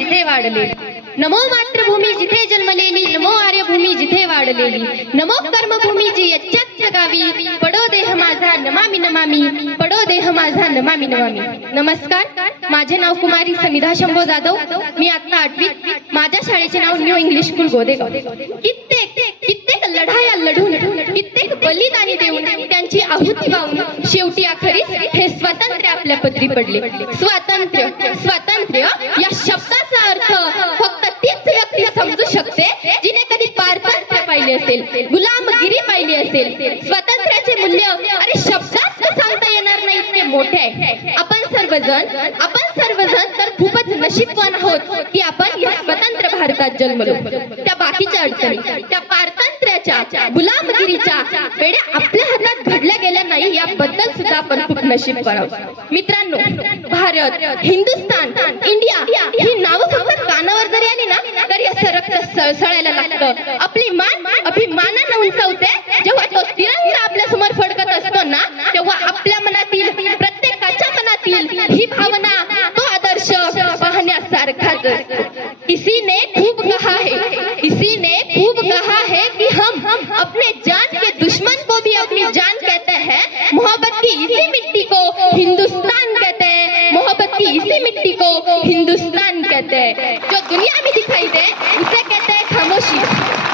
जिथे वाढलेली, नमो मातृभूमी जिथे जन्मलेली, नमो आर्यभूमी जिथे वाढलेली, नमो कर्मभूमी जी यच्चत्र गावी, पडो देह माझा नमामि नमामि, पडो देह माझा नमामि नमामि. नमस्कार, माझे नाव कुमारी समिधा शंभो जाधव. मी आता 8वीत. माझ्या शाळेचे नाव न्यू इंग्लिश स्कूल गोदेगाव. कित्येक लढाया लढून, कित्येक बलिदानी देऊन, त्यांची आहुती वाहून शेवटी अखेरीस हे स्वातंत्र्य आपल्या पदरी पडले. स्वातंत्र्य स्वातंत्र्य या शब्दाचा अर्थ फक्त तीच व्यक्ती समजू शकते जिने कधी पारतंत्र्य पाहिले असेल, गुलामगिरी पाहिली असेल. स्वातंत्र्याचे मूल्य अरे शब्दात सांगता येणार नाही, इतके मोठे आहे. आपण सर्वजण तर खूपच नशीबवान आहोत की आपण या स्वतंत्र भारतात जन्मलो. त्या बाकीच्या अडचणी, त्या पारतंत्र्याच्या, गुलामगिरीच्या वेड्या आपल्या हातात घडल्या गेल्या नाही, याबद्दल सुद्धा आपण खूप नशीबवान आहोत. मित्रांनो, भारत, हिंदुस्तान, इंडिया ही नावं फक्त कानावर जरी आली ना तरी असं रक्त सळसळायला लागतं. आपली मान अभिमानाने उंचावते. जेव्हा तो तिरंगा आपल्या समोर फडकत असतो ना, तेव्हा आपल्या मनातील, प्रत्येकाच्या मनातील ही भावना, तो आदर्श पाहण्यासारखाच असतो. किसी ने खूब कहा है कि हम अपने जान के दुश्मन को भी अपनी जान कहते हैं. मोहब्बत की इसी मिट्टी को हिंदुस्तान कहते हैं. मोहब्बत की इसी मिट्टी को हिंदुस्तान कहते हैं. जो दुनिया में दिखाई दे उसे कहते हैं खामोशी.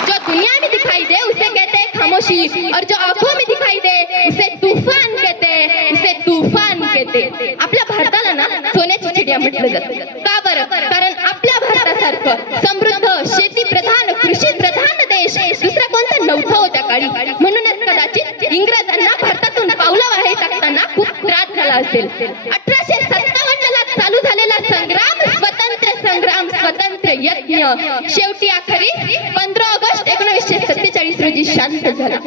जो दुनिया में दिखाई दे उसे कहते हैं खामोशी, और जो आंखों में दिखाई दे उसे तूफान कहते हैं. उसे तूफान कहते. आपल्या भारताला ना सोन्याची चिडिया म्हटलं जातं. का बरं? कारण आपल्या भारतासारखं समृद्ध, शेती प्रधान, कृषी प्रधान देश दुसरा कोणता नव्हता हो त्या काळी. म्हणूनच कदाचित इंग्रजांना भारतातून पावलाबाहेर टाकताना खूप त्रास झाला असेल. 1857 ला चालू झालेला संग्राम, स्वतंत्र संग्राम, स्वतंत्र यज्ञ शेवटी अखेरीस 15 ऑगस्ट 1947 रोजी शांत झाला.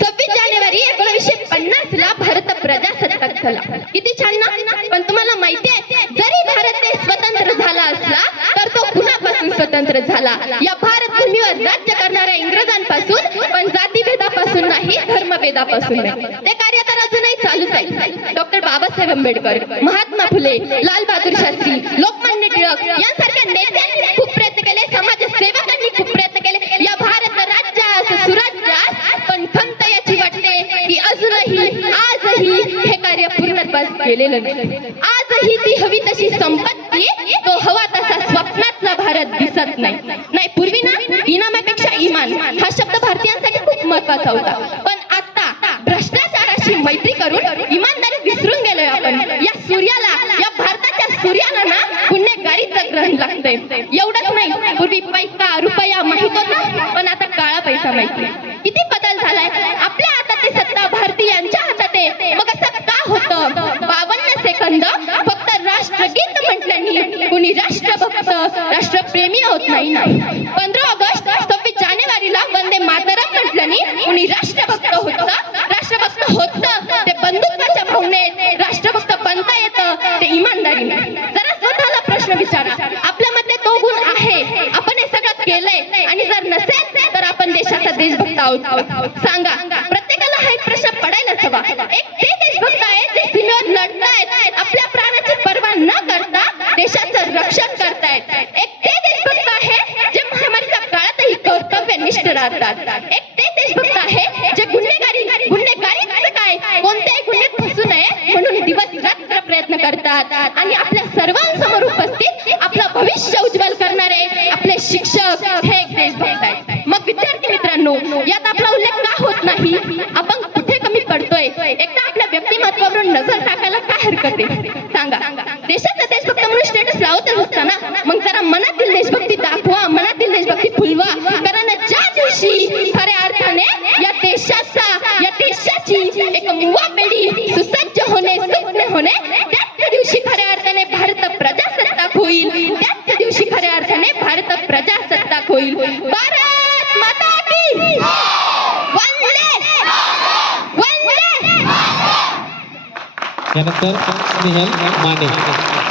26 जानेवारी 1950 ला भारत प्रजासत्ताक झाला. किती छान ना. पण तुम्हाला माहिती आहे, जरी भारत देश स्वतंत्र झाला असला तर तो कुणापासून स्वतंत्र झाला? या भारत भूमीवर राज्य करणाऱ्या इंग्रजांपासून, पण जातीभेदापासून नाही, धर्मभेदापासून नाही. ते कार्य तर अजूनही चालूच आहे. डॉक्टर बाबासाहेब आंबेडकर, महात्मा फुले, लाल बहादूर शास्त्री, लोकमान्य टिळक यांसारख्या नेत्यांनी खूप प्रयत्न केले, समाजसेवकांनी खूप प्रयत्न केले या भारत राज्यास, सुराज्यास. पण खंत याची वाटते की अजूनही, आजही हे कार्य पूर्णत्वास गेलेलं नाही. आजही ती हवी तशी संपत्ती, तो हवा तसा स्वप्नातला भारत दिसत नाही. पूर्वी ना इनामापेक्षा इमान हा शब्द भारतीयांसाठी खूप महत्वाचा होता. पण आता भ्रष्टाचाराशी मैत्री करून इमानदारी विसरून गेलोय आपण. या सूर्याला, या भारताच्या सूर्याला ना गुन्हेगारीचं ग्रहण लागतंय. एवढंच नाही, पूर्वी पैसा रुपया माहित होता, पण आता काळा पैसा माहिती. किती बदल झालाय. आपल्या हातात ते सत्ता भारतीयांच्या हातात आहे. मग असं का होतं? 52 सेकंद फक्त राष्ट्रगीत म्हटल्याने कोणी राष्ट्रभक्त, राष्ट्रप्रेमी होत नाही ना. 15 ऑगस्ट 26 जानेवारीला वंदे मातरम म्हटल्याने कोणी राष्ट्रभक्त होतं. राष्ट्रभक्त होतं ते बंधुत्वाच्या भावनेत. राष्ट्रभक्त बनता येतं ते इमानदारीने. जरा स्वतःला प्रश्न विचारा, आपल्यामध्ये तो गुण आहे? आपण हे सगळं केलंय? आणि जर नसेल तर आपण देशाचा देशभक्त आहोत? सांगा. प्रत्येकाला हा एक प्रश्न पडायलाच हवा. एक ते देशभक्त आहे जे सीमेवर लढतायत, आपल्या प्राणाची पर्वा न करता देशाचं रक्षण करतायत. एक ते देशभक्त आहे जे महामारीच्या काळातही कर्तव्यनिष्ठ राहतात. एक ते देशभक्त आहे जे गुन्हेगारीचं काय, कोणत्याही गुन्ह्यात फसू नये म्हणून दिवस रात्र प्रयत्न करतात. आणि आपल्या सर्वांसमोर उपस्थित आपलं भविष्य उज्ज्वल करणारे आपले शिक्षक हे एक देशभक्त आहेत. मग विद्यार्थी मित्रांनो, यात आपला उल्लेख का होत नाही? आपण कुठे कमी पडतोय? एकदा आपल्या व्यक्तिमत्वावरून नजर टाकायला काय हरकत आहे? सांगा. देशाचा देशभक्त म्हणून स्टेटस लावतच असताना मग जरा मनातील देशभक्ती दाखवा, मनातील देशभक्ती फुलवा. कारण ज्या दिवशी खऱ्या अर्थाने या देशाची एक युवा पिढी सुसज्ज होणे, सज्ज होणे, त्याच दिवशी खऱ्या अर्थाने भारत प्रजासत्ताक होईल. त्याच दिवशी खऱ्या अर्थाने भारत प्रजासत्ताक होईल. भारत माता की वंदे वंदे. त्यानंतर स्नेहल माने.